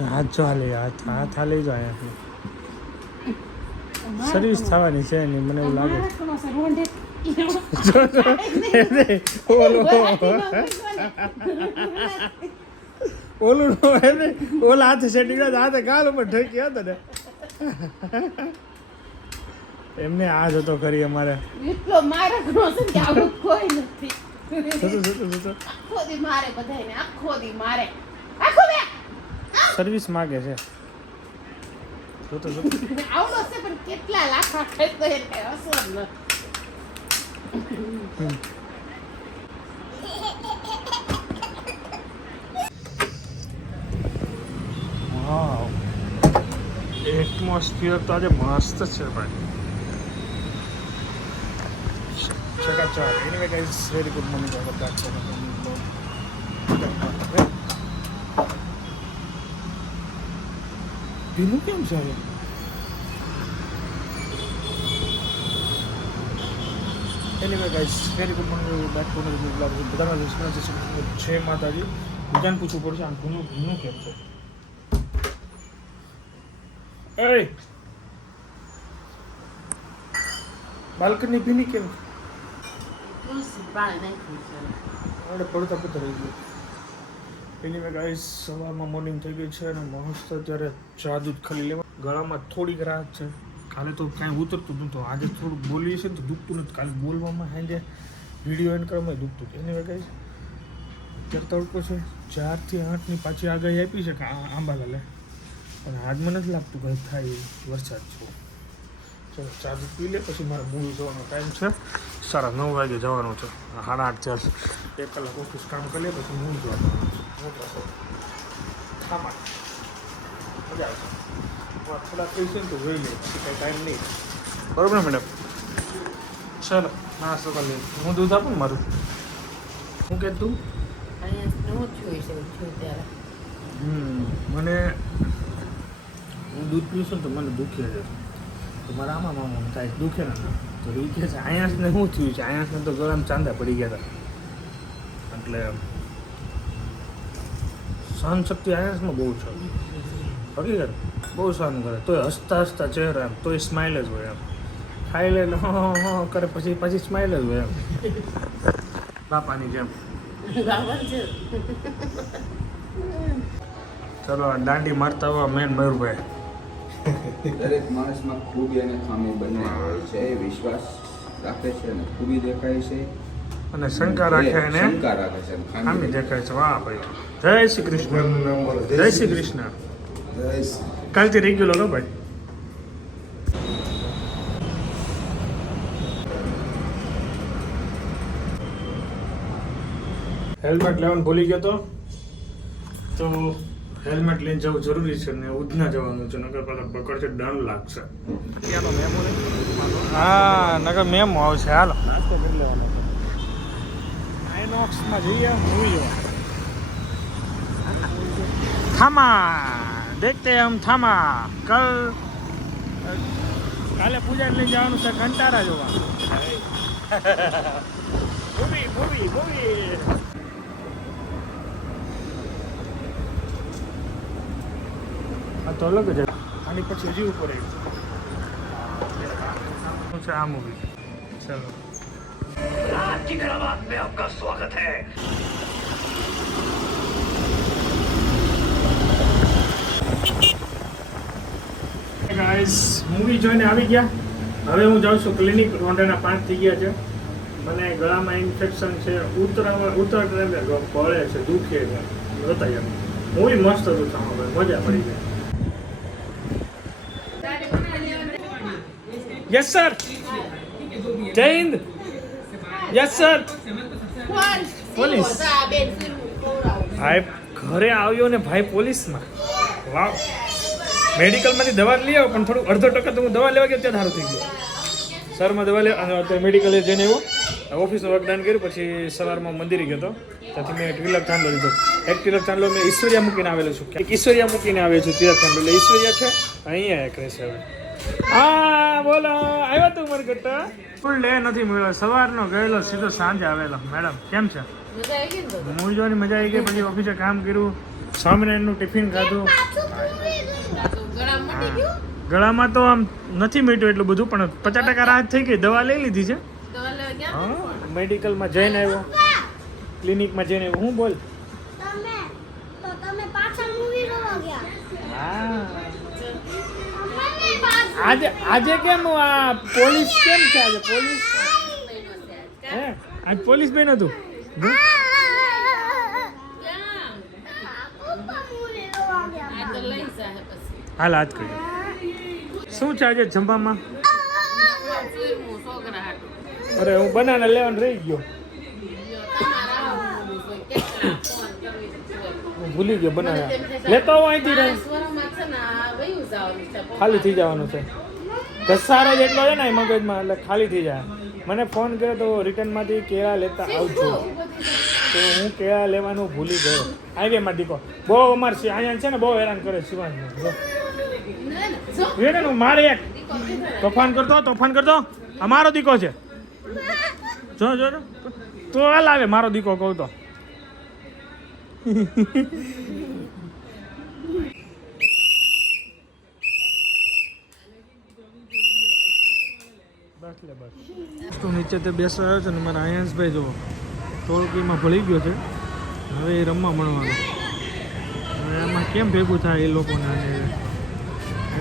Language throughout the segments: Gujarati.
હાથ જો હાલે હાથ હાલે જો અહીંયા સર્વિસ થવાની છે નહીં મને એવું લાગે ઓલું ઓલા હાથે સેટિંગ હાથે ગાલ ઉપર ઠેકી હતો ને એમને આ જ હતો ખરી અમારે એટલો મારે ઘણો છે આવું કોઈ નથી આખો દી મારે બધાને આખો દી મારે આખો બે સર્વિસ માગે છે આવડો છે પણ કેટલા લાખા ખાતો એ કઈ અસર ન વાવ એટમોસ્ફિયર તો આજે મસ્ત છે ભાઈ ચકાચક anyway guys very good morning welcome back to પીનું કેમ છે હવે anyway guys very good morning back to blog બધાના દર્શન છે માતાજી બીજાને પૂછવું પડશે આમ ભીનું કેમ છે એ બાલ્કની ભીની કેમ આપણે પડતા પડતા રહી ગયું એની મેં ગાઈસ સવારમાં મોર્નિંગ થઈ ગઈ છે અને મસ્ત અત્યારે ચા દૂધ ખાલી લેવા ગળામાં થોડીક રાહત છે કાલે તો કાંઈ ઉતરતું નહોતું આજે થોડુંક બોલીએ છે ને તો દુખતું નથી કાલે બોલવામાં સાંજે વિડીયો એન્ડ કરવામાં દુખતું હતું એની ગાઈસ અત્યારે તડકો છે 4 થી 8ની પાછી આગાહી આપી છે કે આંબાલાલે અને હાથમાં નથી લાગતું કંઈ થાય વરસાદ છે ચલો ચા દૂધ પી લે પછી મારે મૂવી જવાનો ટાઈમ છે 9:30 વાગે જવાનું છે 8:30 થયા 1 કલાક ઓફિસ કામ કરી લે પછી મૂવી જવાનું છે ખામાં મજા આવશે થોડા થઈ છે ને તો જોઈ લે પછી કંઈ ટાઈમ નહીં બરાબર ને મેડમ ચાલો નાસ્તો કરી લે હું દૂધ આપું ને મારું હું કે તું મને હું દૂધ પીવું છું ને તો મને દુખે છે તો મારા આમાં થાય દુખે ને તો એ કહે છે આયાસને શું થયું છે આયાસને તો ગળામાં ચાંદા પડી ગયા હતા એટલે સહનશક્તિ આયાસમાં બહુ છે હકીકત બહુ સહન કરે તોય હસતા હસતા ચહેરા એમ તોય સ્માઇલ જ હોય એમ ખાઈ લે એટલે હા કરે પછી સ્માઇલ જ હોય એમ બાપાની જેમ ચલો દાંડી મારતા હોય મેન મયુરભાઈ દરેક માણસમાં ખૂબી અને ખામી બંને હોય છે વિશ્વાસ રાખે છે અને ખૂબી દેખાય છે અને શંકા રાખે અને શંકા રાખે છે ખામી દેખાય છે વાહ ભાઈ જય શ્રી કૃષ્ણ જય શ્રી કૃષ્ણ કાલથી રેગ્યુલર હો ભાઈ હેલ્મેટ લેવાનું ભૂલી ગયો તો હેલ્મેટ લઈને જવું જરૂરી છે ને ઉધના જવાનું છે નગર પાછા પકડશે દંડ લાગશે હા નગર મેમો આવશે હાલો નાસ્તો કરી લેવાનો છે આઈનોક્સમાં જઈએ મૂવી જોવા થામા દેખતે હમ થામા કાલે પૂજા લઈને જવાનું છે કંટારા જોવા મૂવી આ તો અલગ જ આની પછી હજી ઉપર આવ્યું છે આ મૂવી ચલો में आपका स्वागत है ગાઈસ મૂવી જોઈને આવી ગયા હવે હું જાઉં છું ક્લિનિક રોંડાના 5 થઈ ગયા છે મને ગળામાં ઇન્ફેક્શન છે ઉતર પડે છે દુખે છે બતાવી એમ મૂવી મસ્ત હતું સામે મજા પડી ગઈ યસ સર જય હિન્દ યસ સર પોલીસ ભાઈ ઘરે આવ્યો ને ભાઈ પોલીસમાં વાવ મેડિકલમાંથી દવા લઈ આવ્યો પણ થોડું અડધો ટકા તો હું દવા લેવા ગયો ત્યાં સારું થઈ ગયું સરમાં દવા લેવા મેડિકલે જઈને આવ્યો ઓફિસનું વર્કદાન કર્યું પછી સવારમાં મંદિરે ગયો હતો ત્યાંથી મેં તિલક ચાંદલો લીધો એક તિલક ચાંદલો મેં ઈશ્વરિયા મૂકીને આવેલો છું એક ઈશ્વરિયા મૂકીને આવે છું તિલક ચાંદલો એટલે ઈશ્વરિયા છે અહીંયા એક રહેશે હવે હા બોલો આવ્યો તું મારી ઘટા ફૂલ ડે નથી મળ્યો સવારનો ગયેલો સીધો સાંજે આવેલો મેડમ કેમ છે મૂવી જોવાની મજા આવી ગઈ પછી ઓફિસે કામ કર્યું સ્વામિનારાયણનું ટિફિન ખાધું. પાછું ગળા મટી ગયું ગળામાં તો આમ નથી મીઠું એટલું બધું, પણ 50% રાહત થઈ ગઈ. દવા લઈ લીધી છે. દવા લેવા ગયા હા, મેડિકલમાં જઈને આવ્યો, ક્લિનિકમાં જઈને આવ્યો. હું બોલ. તમે પાછા મૂવી જોવા ગયા હા, મને પાછા આજે કેમ આ પોલીસ કેમ છે? આજે પોલીસ હે? આજ પોલીસ બેન હતું. ક્યાં? પપ્પા મૂવી જોવા આ ગયા તો લઈ જાય પછી હાલ હાથ કરી. શું છે આજે જમવામાં? ફિલ્મો છોકરા હાટુ અરે હું બનાના લેવાનું રહી ગયો, તમારા આવું હોય કેટલા ફોન કરવી હોય. હું ભૂલી ગયો બનાના. લેતો આવું અહીંથી રહી, સ્વરમાં છે ને આ વયું જવાનું છે ખાલી થઈ જવાનું છે. ઘસારો જેટલો છે ને એ મગજમાં, એટલે ખાલી થઈ જાય. મને ફોન કર્યો તો રિટર્નમાંથી કેળા લેતા આવજો, તો હું કેળા લેવાનું ભૂલી ગયો. આવી ગયા મારો દીકો. બહુ અમારે અહીંયા છે ને બહુ હેરાન કરે શિવાંગ. જો મારે એક તોફાન કરતો અમારો દીકો છે. જો જો જો. તો હાલ આવે મારો દીકો કહું તો. બસ લે બસ. તો નીચે તે બેસવા આવ્યો છે ને મારા આયંશભાઈ જુઓ ટોળકીમાં ભળી ગયો છે. હવે એ રમવા મળવાનું. હવે એમાં કેમ ભેગું થાય એ લોકોને આઈ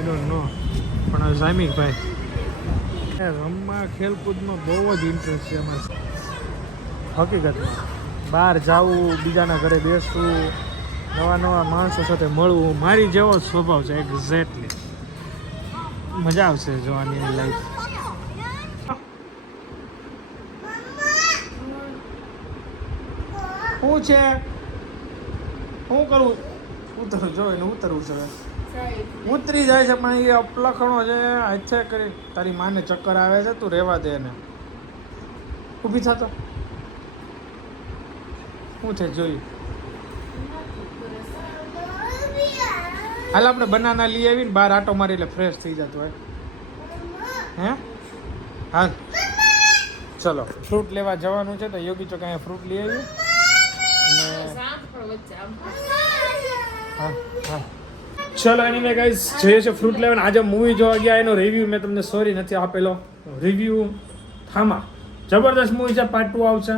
ડોન્ટ નો. પણ હવે સામિકભાઈ રમવા ખેલકૂદમાં બહુ જ ઇન્ટરેસ્ટ છે અમારે. હકીકતમાં બહાર જવું, બીજાના ઘરે બેસવું, નવા નવા માણસો સાથે મળવું, મારી જેવો જ સ્વભાવ છે એક્ઝેક્ટલી. મજા આવશે જોવાની લાઈફ. શું છે? શું કરું? ઉતરું જો એને ઉતરવું છે. ઉતરી જાય છે પણ એ અપલખણો છે. હાથે કરી તારી માને ચક્કર આવે છે, તું રહેવા દે એને. ઊભી થતો શું છે જોયું? હાલ આપણે બનાના લઈ આવીને બહાર આટો મારી એટલે ફ્રેશ થઈ જતો હોય. હે હાલ ચલો ફ્રૂટ લેવા જવાનું છે તો યોગી ચોક અહીંયા ફ્રૂટ લઈ આવ્યું. અને સાંજ પણ વચ્ચે આમ હા હા ચલો એની મેં ગાઈસ જઈએ છે ફ્રૂટ લેવન. આજે મૂવી જોવા ગયા, એનો રિવ્યૂ મેં તમને સોરી નથી આપેલો. રિવ્યૂ થામા જબરદસ્ત મૂવી છે, પાર્ટ 2 આવશે.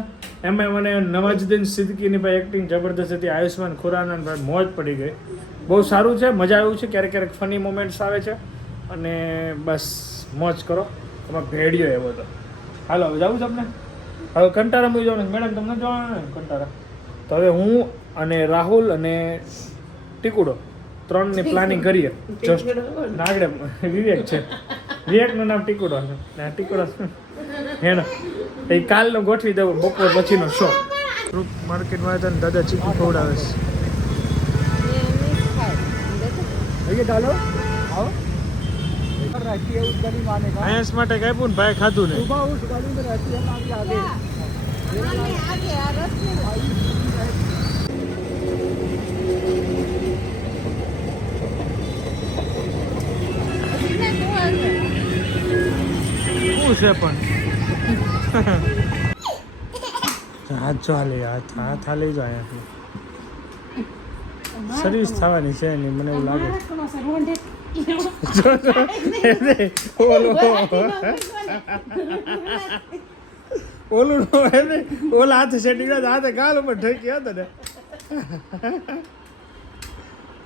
એમાં મને નવાઝુદ્દીન સિદ્દીકીની ભાઈ એક્ટિંગ જબરદસ્ત હતી. આયુષ્માન ખુરાના ભાઈ મોજ પડી ગઈ. બહુ સારું છે, મજા આવ્યું છે. ક્યારેક ક્યારેક ફની મોમેન્ટ્સ આવે છે અને બસ મોજ કરો. એમાં ભેડિયો એવો હતો. હાલો હવે જવું તમને. હવે કંટારા મૂવી જોવાનું મેડમ, તમને જોવાનું ને કંટારા. તો હવે હું અને રાહુલ અને ટીકુડો 3 ની પ્લાનિંગ કરીએ. જસ્ટ નાગડે વિવેક છે, વિવેકનું નામ ટીકુડો છે. ના ટીકુડો હેનો એ કાલનો ગોઠવી દઉં, બપોર પછીનો શો. ફ્રૂટ માર્કેટમાં હતા ને દાદા ચીકુ ખવડાવે છે. આયસ માટે કાપ્યું ને ભાઈ ખાધું ને. શું છે પણ હાથ જો હાલે, હાથ હાલી જો અહીંયા સર્વિસ થવાની છે એની, મને એવું લાગે. ઓલું ઓલા હાથે સેટિંગ હાથે ગાલ ઉપર ઠેકી હતો ને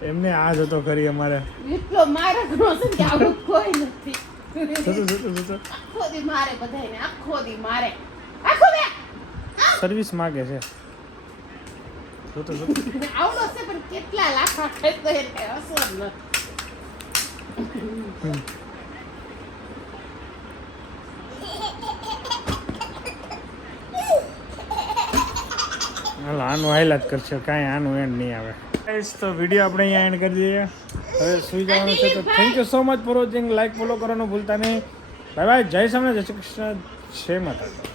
એમને આ જ હતો કરી અમારે. એટલો મારે ઘણો છે કે આવું કોઈ નથી. જોતો આખો દી મારે બધાયને, આખો દી મારે. આખો બે સર્વિસ માગે છે. જોતો આવડો છે પણ કેટલા લાખા ખાઈ તો એ કઈ અસર ન. હાલ આનું હાઈલાઇટ કરશે, કાંઈ આનું એન્ડ નહીં આવે. તો વિડીયો આપણે અહીંયા એન્ડ કરી દઈએ. હવે સુઈ જવાનું છે તો thank you so much for watching. Like follow કરવાનું ભૂલતા નહીં. Bye bye. જય સ્વામિનારાયણ, જય શ્રી કૃષ્ણ, જય માતાજી.